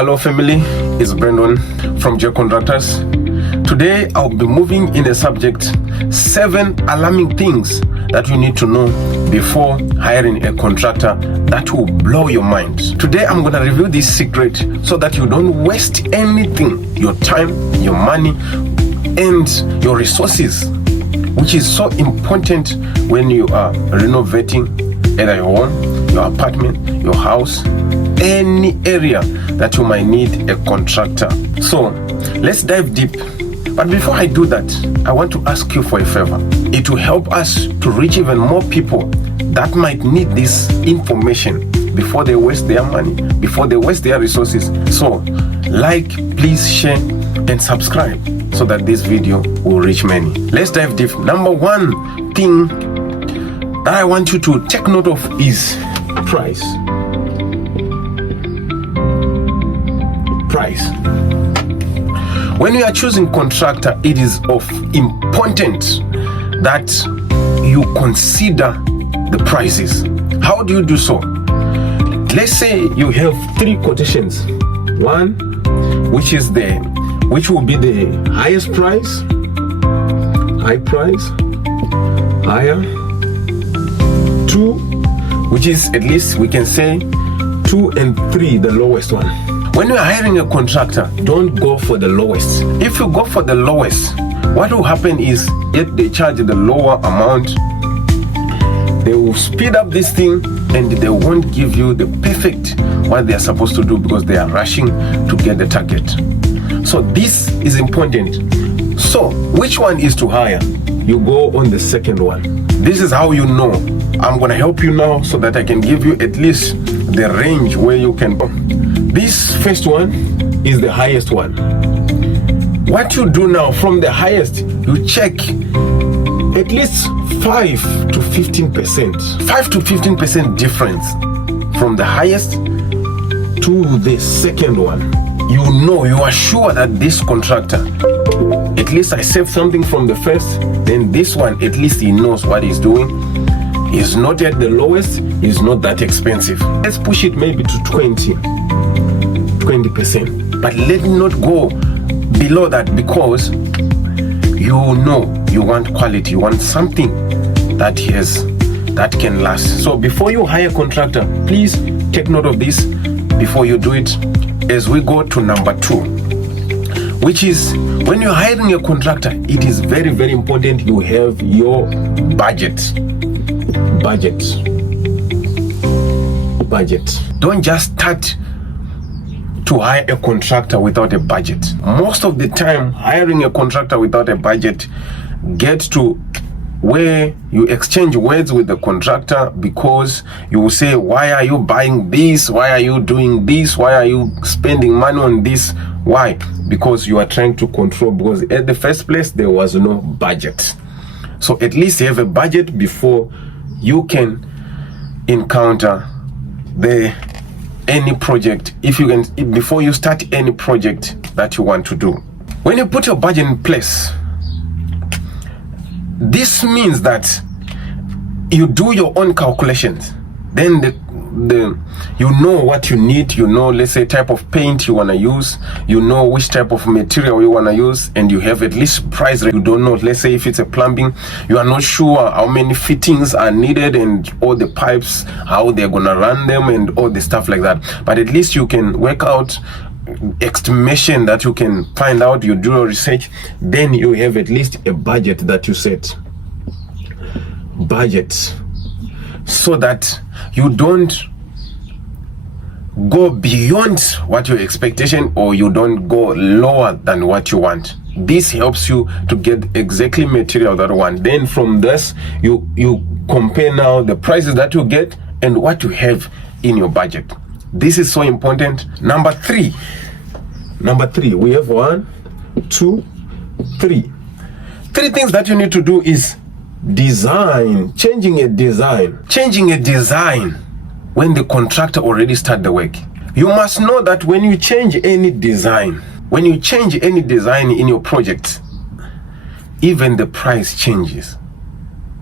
Hello family, it's Brandon from Contractors. Today I'll be moving in the subject 7 alarming things that you need to know before hiring a contractor that will blow your mind. Today I'm going to review this secret so that you don't waste anything, your time, your money, and your resources, which is so important when you are renovating either your home, your apartment, your house, any area that you might need a contractor. So let's dive deep. But before I do that, I want to ask you for a favor. It will help us to reach even more people that might need this information before they waste their money, before they waste their resources. So like, please share and subscribe so that this video will reach many. Let's dive deep. Number 1 thing that I want you to take note of is price. When you are choosing contractor, it is of importance that you consider the prices. How do you do so? Let's say you have 3 quotations. One, which will be the highest price, high price, higher. 2, which is at least we can say 2, and 3, the lowest one. When you are hiring a contractor, don't go for the lowest. If you go for the lowest, what will happen is if they charge the lower amount, they will speed up this thing and they won't give you the perfect what they are supposed to do because they are rushing to get the target. So this is important. So which one is to hire? You go on the second one. This is how you know. I'm going to help you now so that I can give you at least the range where you can go. This first one is the highest one. What you do now from the highest, you check at least 5 to 15%. 5 to 15% difference from the highest to the second one. You know, you are sure that this contractor, at least I saved something from the first, then this one, at least he knows what he's doing. He's not at the lowest, he's not that expensive. Let's push it maybe to 20%. But let it not go below that because you know you want quality, you want something that can last. So before you hire a contractor, please take note of this before you do it. As we go to number 2, which is when you're hiring a contractor, it is very, very important you have your budget. Don't just start to hire a contractor without a budget. Most of the time, hiring a contractor without a budget gets to where you exchange words with the contractor because you will say, why are you buying this? Why are you doing this? Why are you spending money on this? Why? Because you are trying to control, because at the first place, there was no budget. So at least you have a budget before you can encounter any project, before you start any project that you want to do. When you put your budget in place, this means that you do your own calculations. Then you know what you need. You know, let's say, type of paint you want to use. You know which type of material you want to use, and you have at least price. You don't know, let's say if it's a plumbing, you are not sure how many fittings are needed and all the pipes, how they're gonna run them and all the stuff like that. But at least you can work out estimation that you can find out. You do your research, then you have at least a budget that you set. Budget, so that you don't go beyond what your expectation, or you don't go lower than what you want. This helps you to get exactly material that you want. Then from this, you compare now the prices that you get and what you have in your budget. This is so important. Number 3, we have 1, 2, 3. 3 things that you need to do is design, changing a design when the contractor already started the work. You must know that when you change any design in your project, even the price changes.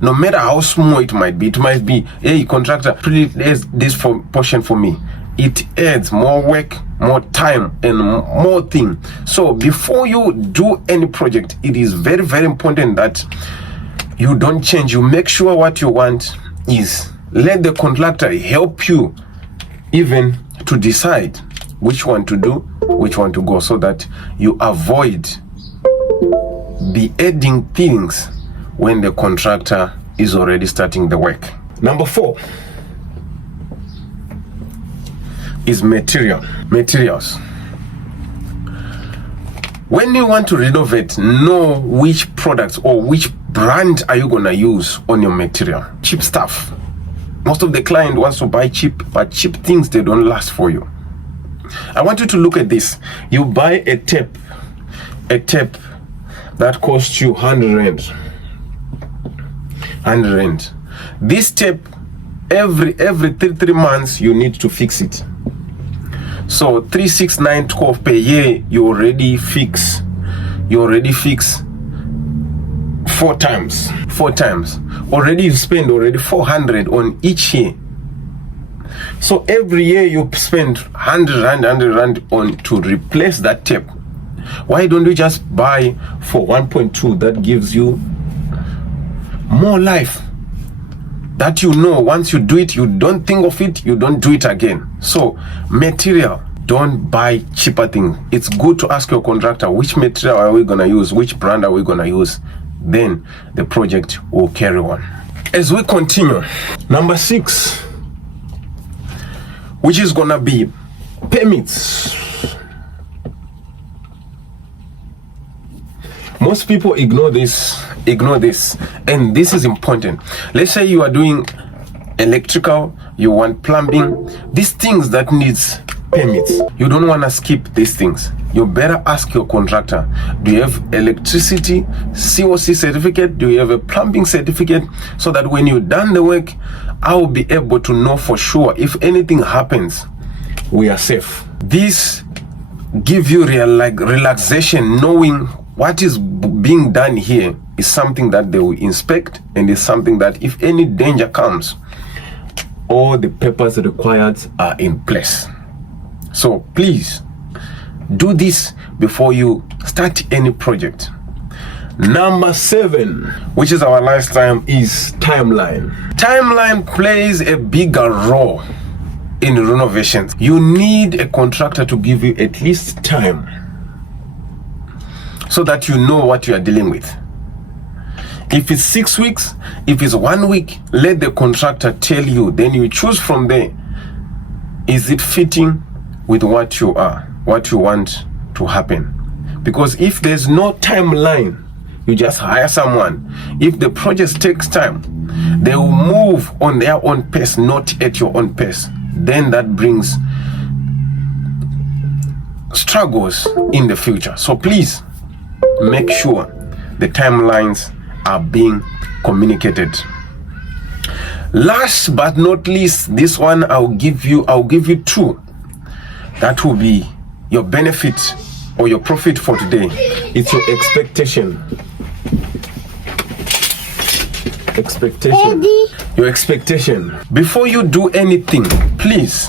No matter how small it might be, hey contractor, please this portion for me. It adds more work more time and more thing. So before you do any project, it is very, very important that you don't change. You make sure what you want is, let the contractor help you even to decide which one to do, which one to go, so that you avoid be adding things when the contractor is already starting the work. Number 4 is materials. When you want to renovate, know which products or which brand are you gonna use on your material. Cheap stuff. Most of the client wants to buy cheap, but cheap things, they don't last for you. I want you to look at this. You buy a tape that costs you 100 rand. This tape, every 3 months you need to fix it. So 3, 6, 9, 12 per year, you already fix 4 times. Already you spend 400 on each year. So every year you spend 100 rand on to replace that tape. Why don't you just buy for 1.2 that gives you more life? That you know, once you do it, you don't think of it, you don't do it again. So material, don't buy cheaper things. It's good to ask your contractor, which material are we gonna use, which brand are we gonna use? Then the project will carry on. As we continue, number 6, which is gonna be permits. Most people ignore this, and this is important. Let's say you are doing electrical, you want plumbing, these things that needs permits. You don't want to skip these things. You better ask your contractor, do you have electricity COC certificate? Do you have a plumbing certificate? So that when you're done the work, I will be able to know for sure if anything happens, we are safe. This give you relaxation, knowing what is being done here is something that they will inspect, and is something that if any danger comes, all the papers required are in place. So please do this before you start any project. Number 7, which is our last time, is timeline. Timeline plays a bigger role in renovations. You need a contractor to give you at least time, so that you know what you are dealing with. If it's 6 weeks, if it's 1 week, let the contractor tell you. Then you choose from there. Is it fitting with what you want to happen? Because if there's no timeline, you just hire someone. If the project takes time, they will move on their own pace, not at your own pace. Then that brings struggles in the future. So please, make sure the timelines are being communicated. Last but not least, this one I'll give you 2. That will be your benefit or your profit for today. It's your expectation. Your expectation. Before you do anything, please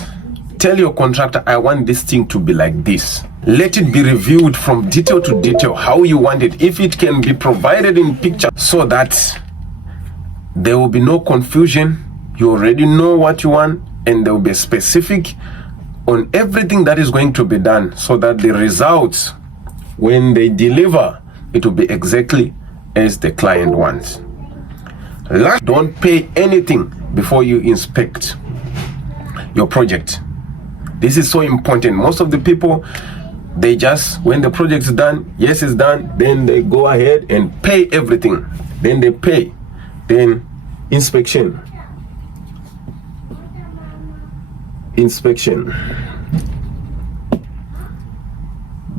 tell your contractor, I want this thing to be like this. Let it be reviewed from detail to detail, how you want it. If it can be provided in picture, so that there will be no confusion. You already know what you want, and there will be specific on everything that is going to be done, so that the results, when they deliver, it will be exactly as the client wants. Last, don't pay anything before you inspect your project. This is so important. Most of the people, they just, when the project is done, yes, it's done, then they go ahead and pay everything. Then they pay. Then inspection.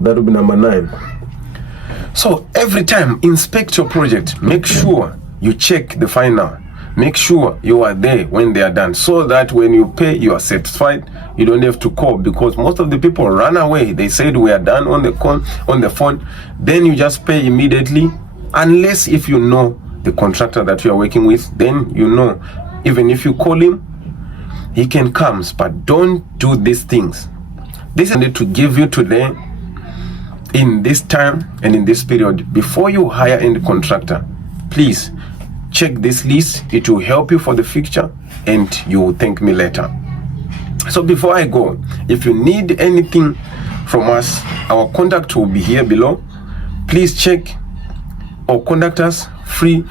That will be number 9. So every time, inspect your project. Make sure you check the final. Make sure you are there when they are done, so that when you pay, you are satisfied. You don't have to call, because most of the people run away. They said we are done on the phone. Then you just pay immediately, unless if you know the contractor that you are working with. Then you know, even if you call him, he can come. But don't do these things. This is needed to give you today in this time and in this period. Before you hire any contractor, please check this list. It will help you for the future and you will thank me later. So before I go, if you need anything from us, our contact will be here below. Please check our contractors free.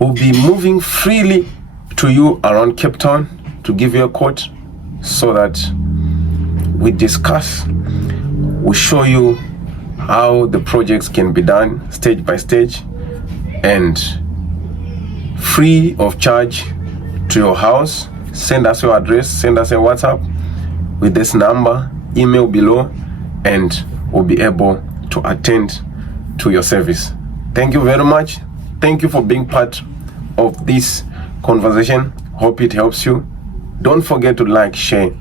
Will be moving freely to you around Cape Town to give you a quote, so that we discuss, we show you how the projects can be done stage by stage and free of charge to your house. Send us your address, send us a WhatsApp with this number, email below, and we'll be able to attend to your service. Thank you very much. Thank you for being part of this conversation. Hope it helps you. Don't forget to like, share,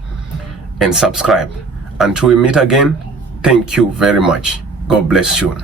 and subscribe. Until we meet again, thank you very much. God bless you.